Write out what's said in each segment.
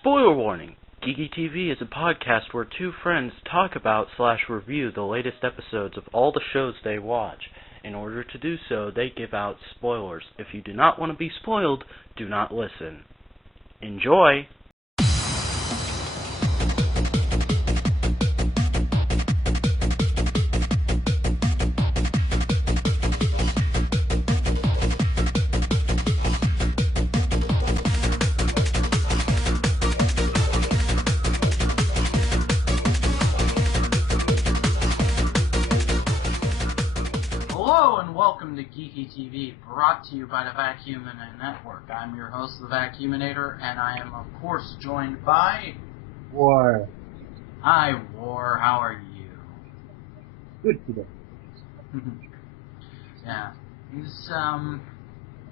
Spoiler warning! Geeky TV is a podcast where two friends talk about/review the latest episodes of all the shows they watch. In order to do so, they give out spoilers. If you do not want to be spoiled, do not listen. Enjoy! Welcome to Geeky TV, brought to you by the Vacuuminator Network. I'm your host, the Vacuuminator, and I am, of course, joined by... War. Hi, War. How are you? Good today. Yeah. It's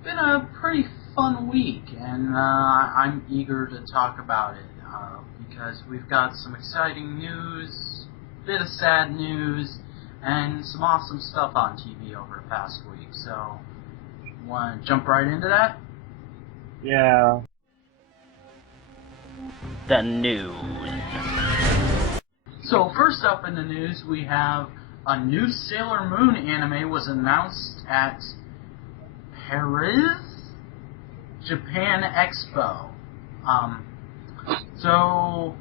been a pretty fun week, and I'm eager to talk about it, because we've got some exciting news, a bit of sad news, and some awesome stuff on TV over the past week. So, want to jump right into that? Yeah. The news. So, first up in the news, we have a new Sailor Moon anime was announced at Paris, Japan Expo. So,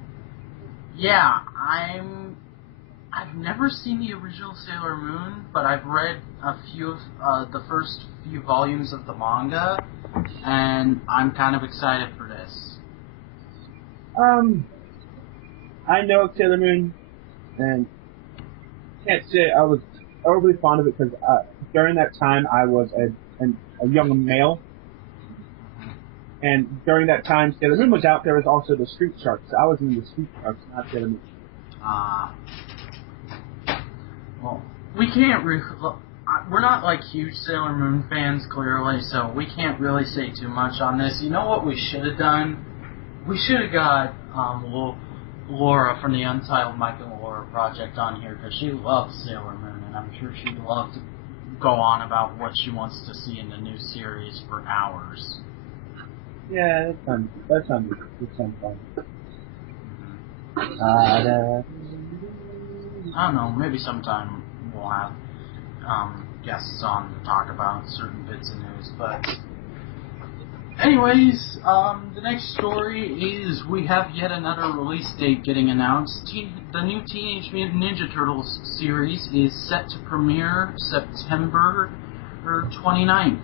yeah, I've never seen the original Sailor Moon, but I've read a few of the first few volumes of the manga, and I'm kind of excited for this. I know Sailor Moon, and can't say I was overly fond of it because during that time I was a young male, and during that time Sailor Moon was out. There was also the Street Sharks. I was in the Street Sharks, not Sailor Moon. Well, we can't we're not like huge Sailor Moon fans, clearly, so we can't really say too much on this. You know what we should have done? We should have got Laura from the Untitled Mike and Laura Project on here, because she loves Sailor Moon, and I'm sure she'd love to go on about what she wants to see in the new series for hours. Yeah, that sounds fun. I don't know, maybe sometime we'll have guests on to talk about certain bits of news, but anyways, the next story is we have yet another release date getting announced. The new Teenage Mutant Ninja Turtles series is set to premiere September 29th.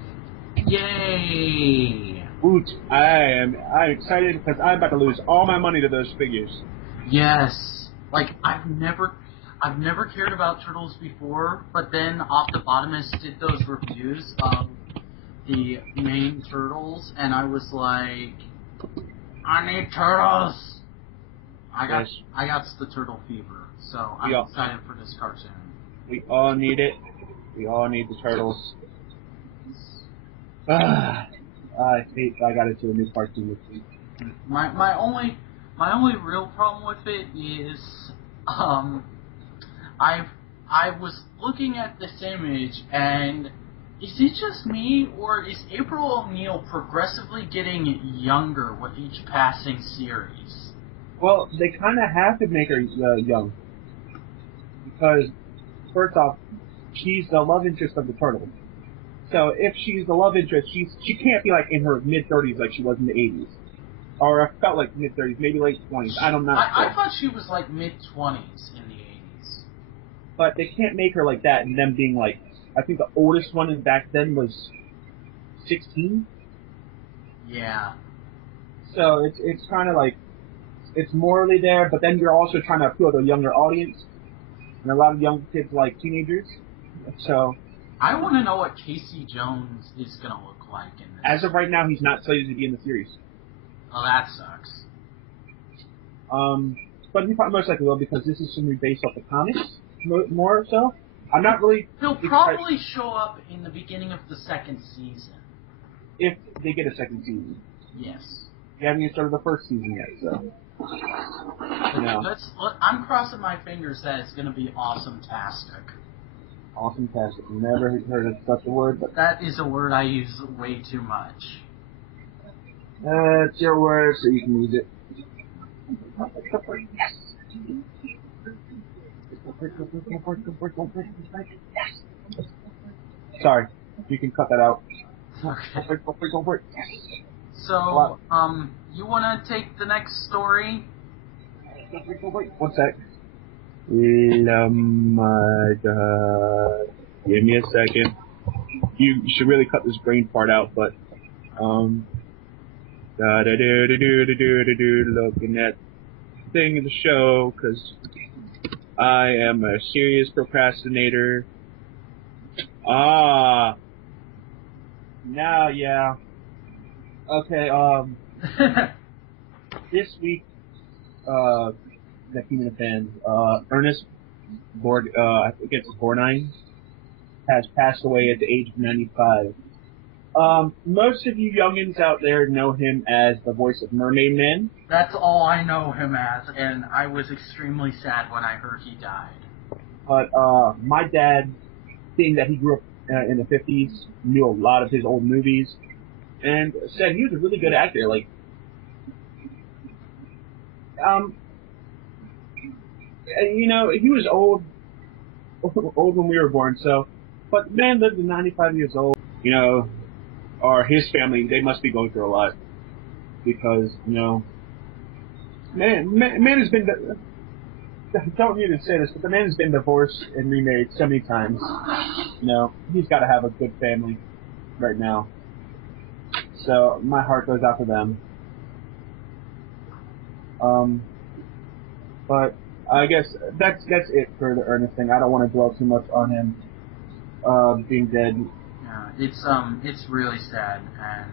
Yay! Woot! I'm excited because I'm about to lose all my money to those figures. Yes, like I've never cared about Turtles before, but then Off the Bottomest did those reviews of the main Turtles, and I was like, I need Turtles! I got the Turtle fever, so I'm excited for this cartoon. We all need it. We all need the Turtles. I got into a new cartoon this week. My only real problem with it is, I was looking at this image, and is it just me, or is April O'Neil progressively getting younger with each passing series? Well, they kind of have to make her young. Because, first off, she's the love interest of the Turtles. So if she's the love interest, she can't be like in her mid-30s like she was in the 80s. Or I felt like mid-30s, maybe late 20s. I don't know. I thought she was like mid-20s in the 80s. But they can't make her like that, and them being like, I think the oldest one back then was 16. Yeah. So it's kind of like, it's morally there, but then you're also trying to appeal to a younger audience. And a lot of young kids like teenagers. So I want to know what Casey Jones is going to look like in this. As of right now, he's not slated to be in the series. Oh, that sucks. But he probably most likely will, because this is something based off the comics, more so. I'm not really... He'll probably show up in the beginning of the second season. If they get a second season. Yes. We haven't even started the first season yet, so... You know. I'm crossing my fingers that it's going to be awesome-tastic. Awesome-tastic. Never heard of such a word, but... That is a word I use way too much. It's your word, so you can use it. Yes! Go for it. Yes! Sorry, you can cut that out. Okay. Go for it. Yes! So, you wanna take the next story? Wait, 1 sec. Oh my god. Give me a second. You should really cut this brain part out, but, looking at the thing in the show, cause I am a serious procrastinator. Now, yeah. Okay, this week, the human fans, Ernest I think it's Borgnine, has passed away at the age of 95. Most of you youngins out there know him as the voice of Mermaid Man. That's all I know him as, and I was extremely sad when I heard he died. But, my dad, seeing that he grew up in the 50s, knew a lot of his old movies, and said he was a really good actor. Like, you know, he was old when we were born, so, but the man lived to 95 years old, you know, or his family, they must be going through a lot, because, you know, man has been, don't need to say this, but the man has been divorced and remarried so many times, you know, he's got to have a good family right now, so my heart goes out to them. But I guess that's it for the Ernest thing. I don't want to dwell too much on him being dead. Yeah, it's really sad, and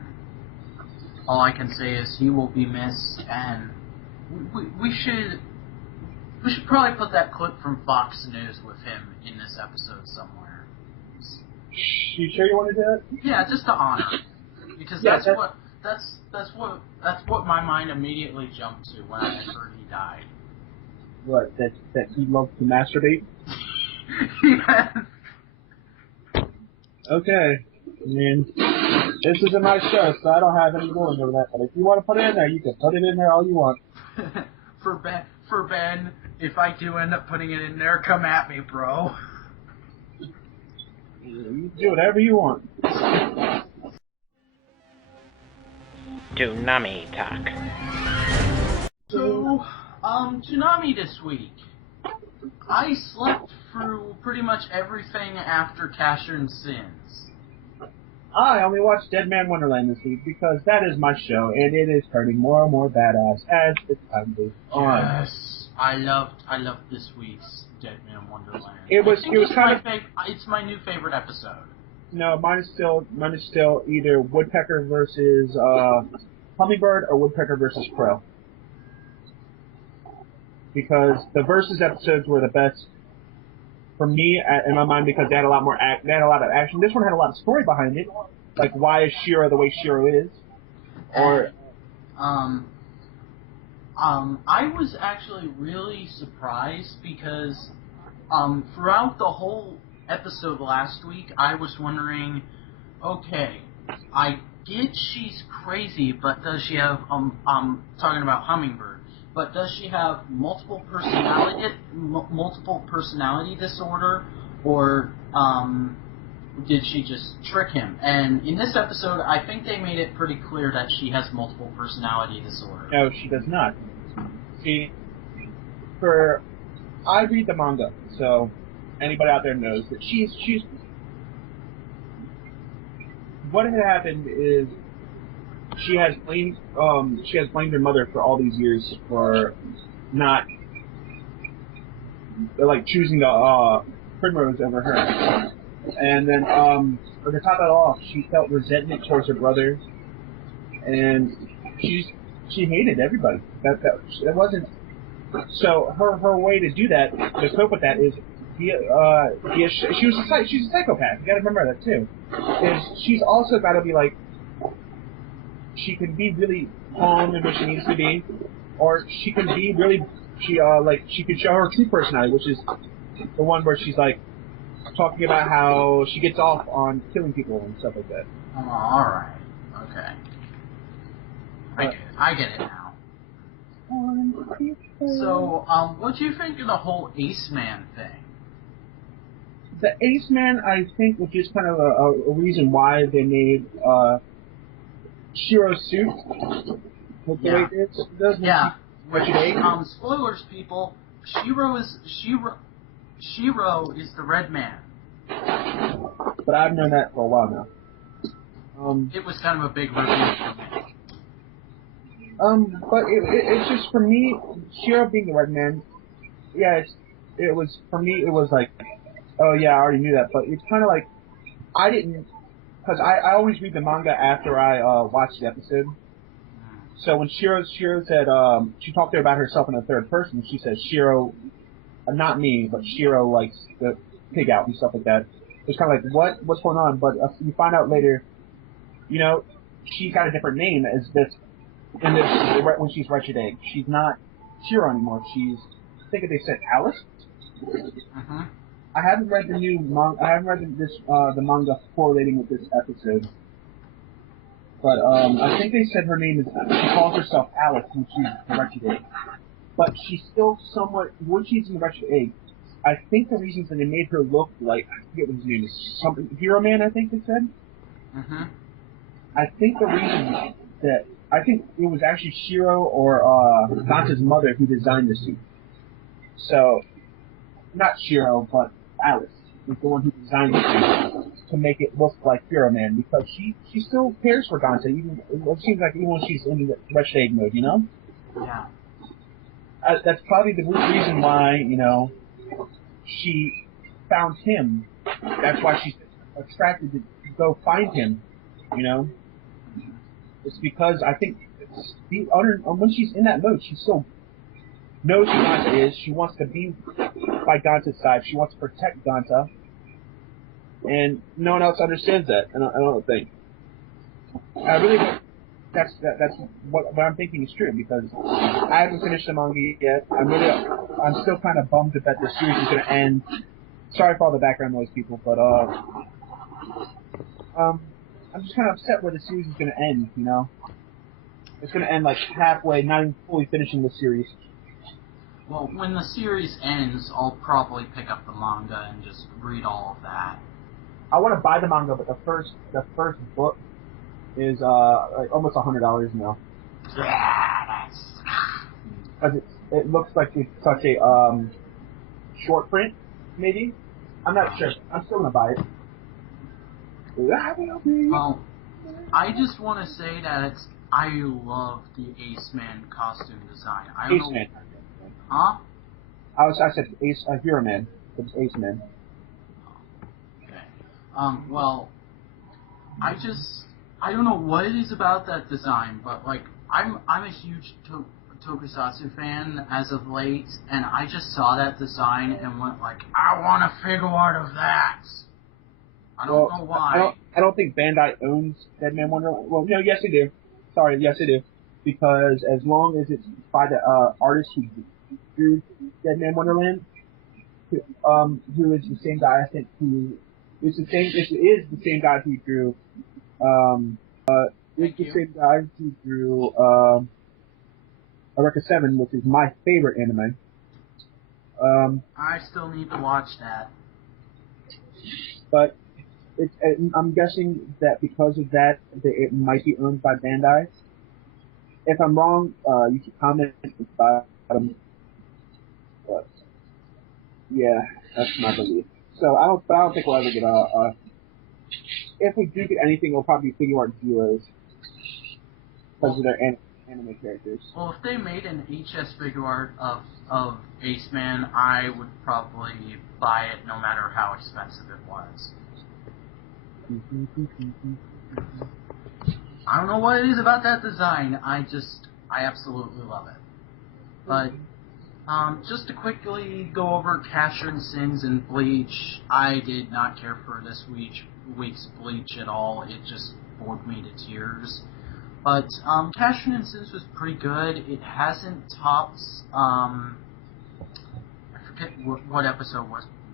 all I can say is he will be missed, and we should probably put that clip from Fox News with him in this episode somewhere. You sure you want to do it? Yeah, just to honor him, because yeah, that's what my mind immediately jumped to when I heard he died. What, that he loved to masturbate? Yes. Okay. I mean, this isn't my show, so I don't have any ruling over that. But if you want to put it in there, you can put it in there all you want. For Ben, if I do end up putting it in there, come at me, bro. You do whatever you want. Tsunami talk. So, Tsunami this week. I slept through pretty much everything after Casshern's Sins. I only watched Dead Man Wonderland this week because that is my show, and it is turning more and more badass as the time goes on. Yes, I loved this week's Dead Man Wonderland. It's my new favorite episode. No, mine is still either Woodpecker versus Hummingbird or Woodpecker versus Crow. Because the versus episodes were the best for me in my mind because they had a lot of action. This one had a lot of story behind it, like why is Shiro the way Shiro is, or I was actually really surprised because throughout the whole episode last week, I was wondering, okay, I get she's crazy, but does she have talking about Hummingbird? But does she have multiple personality disorder, or did she just trick him? And in this episode, I think they made it pretty clear that she has multiple personality disorder. No, she does not. See, I read the manga, so anybody out there knows that she's. What had happened is. She has blamed her mother for all these years for not choosing the Primrose over her. And then to top it off, she felt resentment towards her brother, and she hated everybody. That wasn't. So her way to do that, to cope with that, is she's a psychopath. You got to remember that too. Is she's also got to be like. She can be really calm in what she needs to be, or she can be really, she could show her true personality, which is the one where she's like talking about how she gets off on killing people and stuff like that. Oh, alright. Okay. I get it now. So, what do you think of the whole Ace Man thing? The Ace Man, I think, was just kind of a reason why they made Shiro's suit look the way it is. Yeah. Spoilers, people. Shiro is the Red Man. But I've known that for a while now. It was kind of a big reveal for me. But it's just, for me, Shiro being the Red Man, yeah, it was, for me, it was like, oh yeah, I already knew that, but it's kind of like, I didn't, because I always read the manga after I watch the episode. So when Shiro said, she talked to her about herself in the third person, she said, Shiro, not me, but Shiro likes the pig out and stuff like that. It's kind of like, what's going on? But you find out later, you know, she got a different name as this, when she's Wretched Egg. She's not Shiro anymore. She's, I think they said Alice? I haven't read the new manga. I haven't read the manga correlating with this episode. But I think they said her name is. She calls herself Alice when she's the Wretched Egg. But she's still somewhat. When she's in the Wretched Egg, I think the reasons that they made her look like, I forget what his name is, something Hero Man, I think they said. I think the reason that I think it was actually Shiro or Dante's mother who designed the suit. So, not Shiro, but Alice is the one who designed the suit to make it look like Hero Man, because she still cares for Dante, even it seems like even when she's in the Wretched Egg mode, you know? Yeah. That's probably the reason why, you know, she found him. That's why she's attracted to go find him, you know? It's because I think when she's in that mode, she still knows who Dante is. She wants to be by Dante's side. She wants to protect Dante. And no one else understands that, I don't think. I really don't. That's what I'm thinking is true, because I haven't finished the manga yet. I'm still kind of bummed that the series is going to end. Sorry for all the background noise, people, but I'm just kind of upset where the series is going to end, you know? It's going to end like halfway, not even fully finishing the series. Well, when the series ends, I'll probably pick up the manga and just read all of that. I want to buy the manga, but the first book is like almost $100 now. Yeah, Because it looks like it's such a short print, maybe. I'm not sure. I'm still gonna buy it. Well, I just want to say that I love the Ace Man costume design. Ace Man. Huh? I said Hero Man. It was Ace Man. Okay. Well, I don't know what it is about that design, but like I'm a huge Tokusatsu fan as of late, and I just saw that design and went like, I want a figure art of that. I don't know why. I don't think Bandai owns Dead Man Wonderland. Well, no, yes they do. Sorry, yes they do. Because as long as it's by the artist who drew Dead Man Wonderland, who is the same guy, I think, who is the same. It is the same guy who drew. It's the same guy who drew Eureka 7, which is my favorite anime. I still need to watch that. But I'm guessing that because of that, it might be owned by Bandai. If I'm wrong, you can comment about them. But yeah, that's my belief. So I don't think we'll ever get if we do get anything, it'll probably be figure art zeros because of their anime characters. Well, if they made an HS figure art of Ace Man, I would probably buy it no matter how expensive it was. I don't know what it is about that design. I absolutely love it. But just to quickly go over Casshern Sins and Bleach, I did not care for this week's Bleach at all. It just bored me to tears. But Casshern Sins was pretty good. It hasn't topped. I forget what episode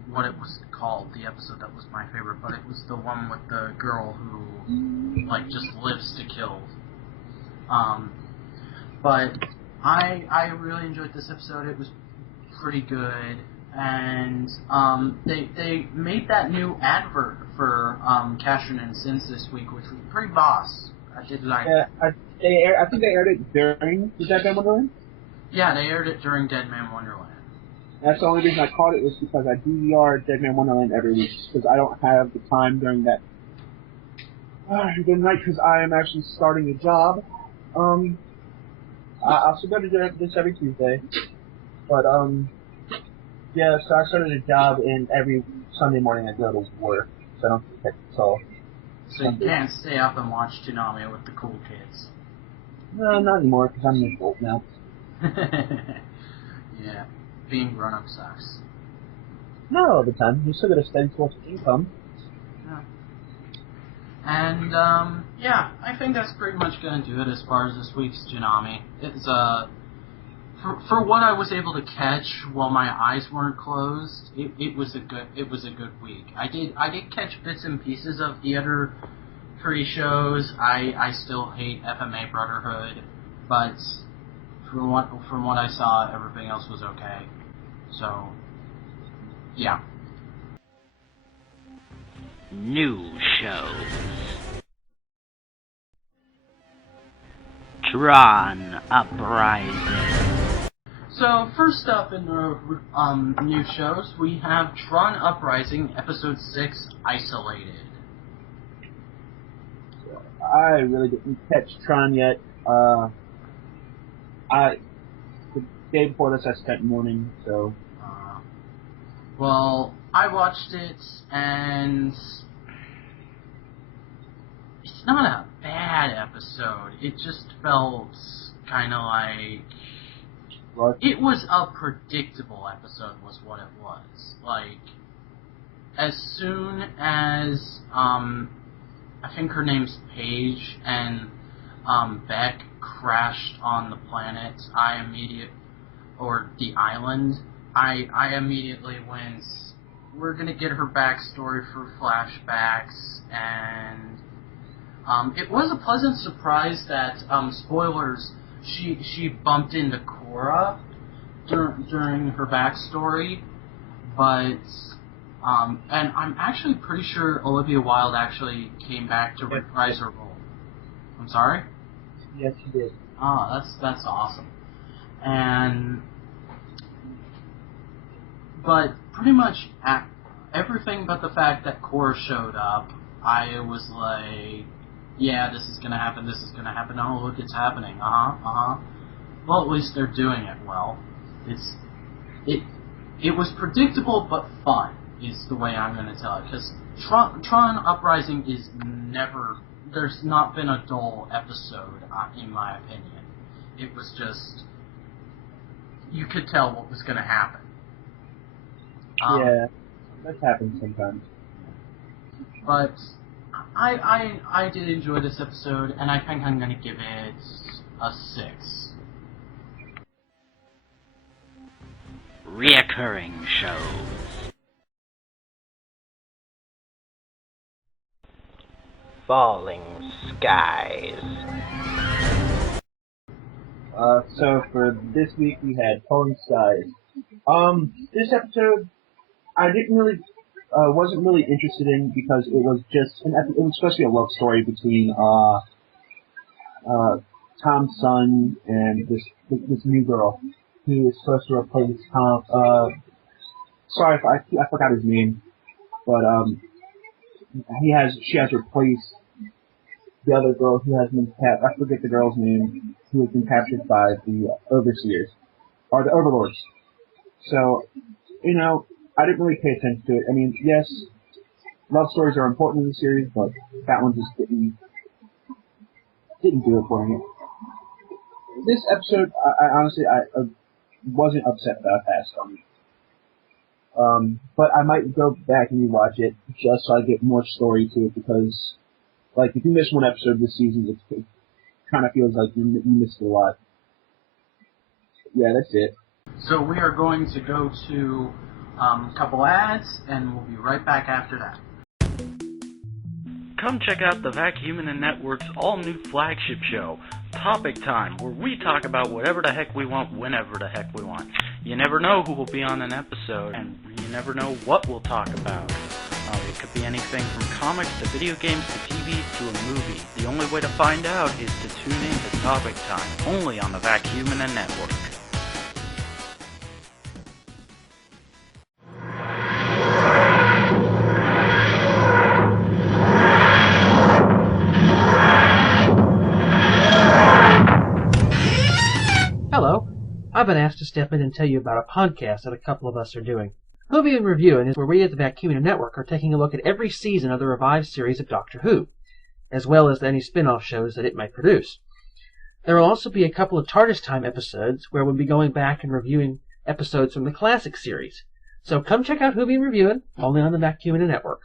what it was called. The episode that was my favorite, but it was the one with the girl who like just lives to kill. But I really enjoyed this episode. It was pretty good, and they made that new advert for Cashin and Sins this week, which was pretty boss. I did like it. I think they aired it during the Dead Man Wonderland? Yeah, they aired it during Dead Man Wonderland. That's the only reason I caught it was because I DVR Dead Man Wonderland every week, because I don't have the time during that good night, because I am actually starting a job. I'll still go to this every Tuesday, but yeah, so I started a job, and every Sunday morning I go to work, so I don't get to catch all. So you can't stay up and watch Toonami with the cool kids. No, not anymore, because I'm an adult now. Yeah, being grown up sucks. Not all the time. You still got a steady source of income. Yeah. And, yeah, I think that's pretty much going to do it as far as this week's Toonami. It's, for what I was able to catch while my eyes weren't closed, it was a good week. I did catch bits and pieces of the other pre-shows. I still hate FMA Brotherhood, but from what I saw, everything else was okay. So, yeah. New shows. Tron Uprising. So, first up in the new shows, we have Tron Uprising, Episode 6, Isolated. I really didn't catch Tron yet. The day before this I spent mourning, so... Well, I watched it, and it's not a bad episode. It just felt kind of like... What? It was a predictable episode, was what it was. Like, as soon as, I think her name's Paige, and, Beck crashed on the planet, or the island, I immediately went, we're gonna get her backstory for flashbacks, and, it was a pleasant surprise that, spoilers, she bumped into Cora during her backstory, but, and I'm actually pretty sure Olivia Wilde actually came back to reprise her role. I'm sorry? Yes, she did. Oh, that's awesome. But pretty much everything but the fact that Cora showed up, I was like, yeah, this is gonna happen, oh look, it's happening, Well, at least they're doing it well. It was predictable but fun, is the way I'm gonna tell it, because Tron Uprising is never, there's not been a dull episode, in my opinion. It was just, you could tell what was gonna happen. Yeah, that happens sometimes. But I did enjoy this episode, and I think I'm going to give it a 6. Reoccurring shows. Falling Skies. So for this week we had Falling Skies. This episode I wasn't really interested in because it was it was supposed to be a love story between Tom's son and this new girl who is supposed to replace Tom. Sorry if I forgot his name, but she has replaced the other girl who has been I forget the girl's name, who has been captured by the overseers or the overlords. So, I didn't really pay attention to it. I mean, yes, love stories are important in the series, but that one just didn't do it for me. This episode, I honestly wasn't upset that I passed on it. But I might go back and rewatch it just so I get more story to it, because, like, if you miss one episode this season, it kind of feels like you missed a lot. Yeah, that's it. So we are going to go to a couple ads, and we'll be right back after that. come check out the Vacuuming Network's all-new flagship show, Topic Time, where we talk about whatever the heck we want, whenever the heck we want. You never know who will be on an episode, and you never know what we'll talk about. It could be anything from comics to video games to TV to a movie. The only way to find out is to tune in to Topic Time, only on the Vacuuming Network. Hello. I've been asked to step in and tell you about a podcast that a couple of us are doing. Movie and Reviewing is where we at the Vacuuming Network are taking a look at every season of the revived series of Doctor Who, as well as any spin-off shows that it might produce. There will also be a couple of TARDIS Time episodes where we'll be going back and reviewing episodes from the classic series. So come check out Movie and Reviewing, only on the Vacuuming Network.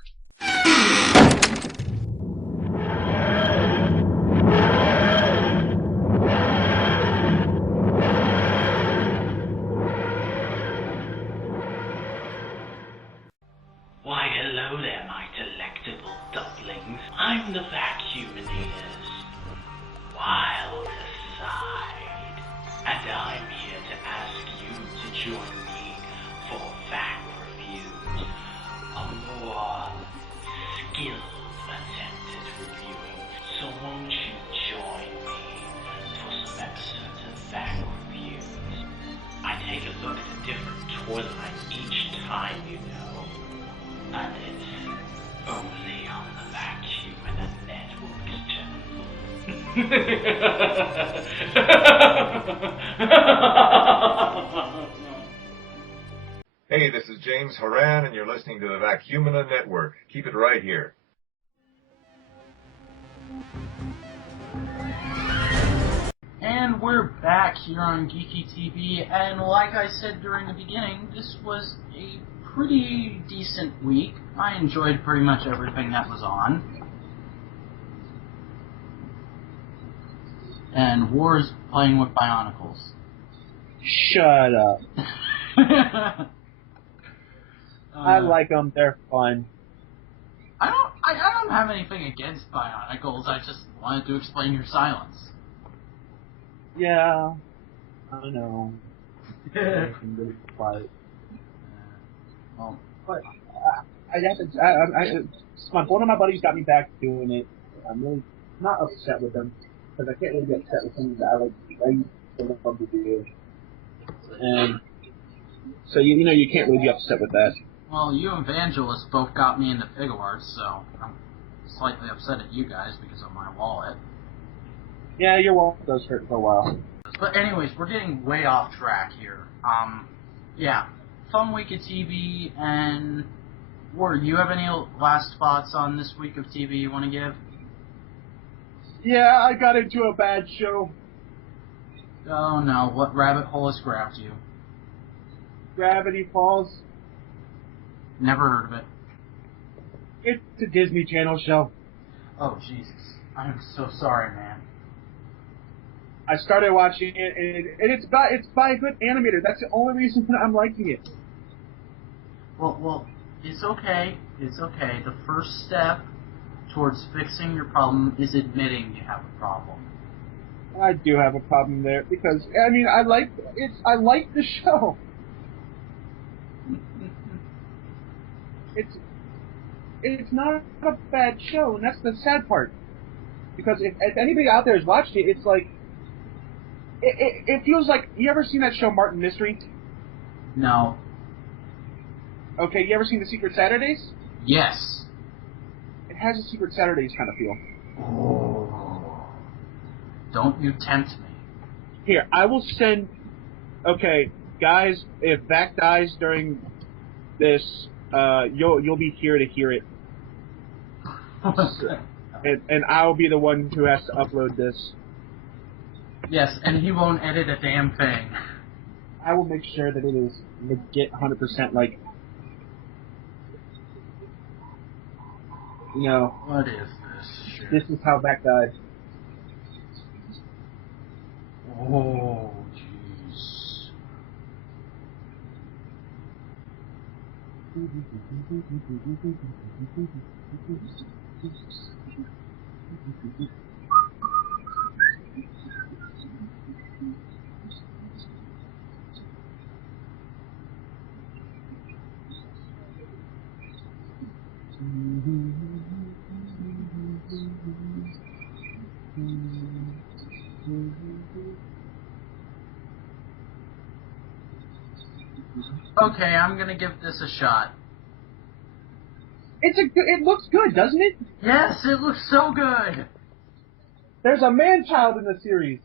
Why, hello there, my delectable ducklings. I'm the Vacuuminators, wild aside, and I'm here to ask you to join me for Vac Reviews, a more skilled attempt at reviewing. So won't you join me for some episodes of Vac Reviews? I take a look at a different toilet line each time, you know. And it's only on the Vacuuming Network. Hey, this is James Horan, and you're listening to the Vacuuming Network. Keep it right here. And we're back here on Geeky TV, and like I said during the beginning, this was a pretty decent week. I enjoyed pretty much everything that was on. And War's playing with Bionicles. Shut up. I like them. They're fun. I don't have anything against Bionicles. I just wanted to explain your silence. Yeah, I know. I can really quiet. Well, but one of my buddies got me back doing it. I'm really not upset with them because I can't really get upset with things that I used to love to do. And so you can't really be upset with that. well, you and Vangelis both got me into figure arts, so I'm slightly upset at you guys because of my wallet. Yeah, your wallet does hurt for a while. But anyways, we're getting way off track here. Yeah. Fun week of TV, and Ward, you have any last thoughts on this week of TV you want to give? Yeah, I got into a bad show. Oh no, what rabbit hole has grabbed you? Gravity Falls. Never heard of it. It's a Disney Channel show. Oh Jesus, I'm so sorry, man. I started watching it, and it's by a good animator. That's the only reason that I'm liking it. Well, it's okay. It's okay. The first step towards fixing your problem is admitting you have a problem. I do have a problem there because I like the show. It's not a bad show, and that's the sad part. Because if anybody out there has watched it, it's like it feels like, you ever seen that show Martin Mystery? No. Okay, you ever seen The Secret Saturdays? Yes. It has a Secret Saturdays kind of feel. Oh. Don't you tempt me. Here, I will send... Okay, guys, if Vac dies during this, you'll be here to hear it. And I'll be the one who has to upload this. Yes, and he won't edit a damn thing. I will make sure that it is legit 100% like... You know... What is this shit? This is how Vac died. Oh, jeez. Okay, I'm gonna give this a shot. It looks good, doesn't it? Yes, it looks so good! There's a man-child in the series.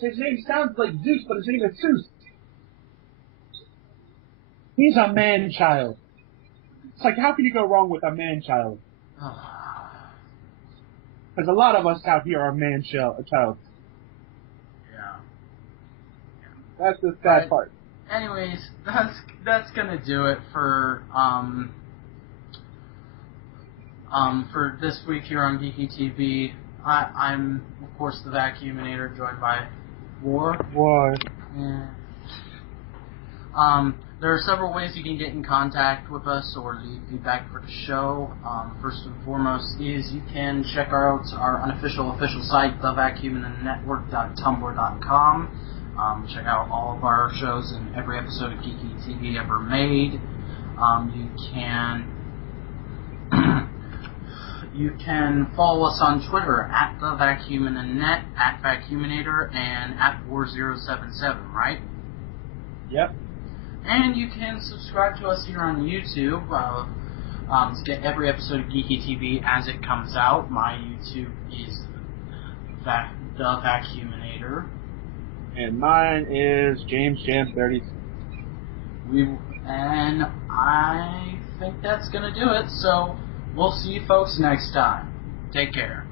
His name sounds like Zeus, but his name is Zeus. He's a man-child. It's like, how can you go wrong with a man-child? Because a lot of us out here are man-child. Yeah. That's the sad part. Anyways, that's gonna do it for this week here on Geeky TV. I'm of course the Vacuuminator, joined by War. Yeah. There are several ways you can get in contact with us or leave feedback for the show. First and foremost is you can check out our official site, thevacuuminetwork.tumblr.com. Check out all of our shows and every episode of Geeky TV ever made. You can follow us on Twitter at thevacuuminanet, at Vacuuminator, and at War077, right? Yep. And you can subscribe to us here on YouTube to get every episode of Geeky TV as it comes out. My YouTube is the Vacuuminator. And mine is JamesJam30. And I think that's gonna do it. So we'll see you folks next time. Take care.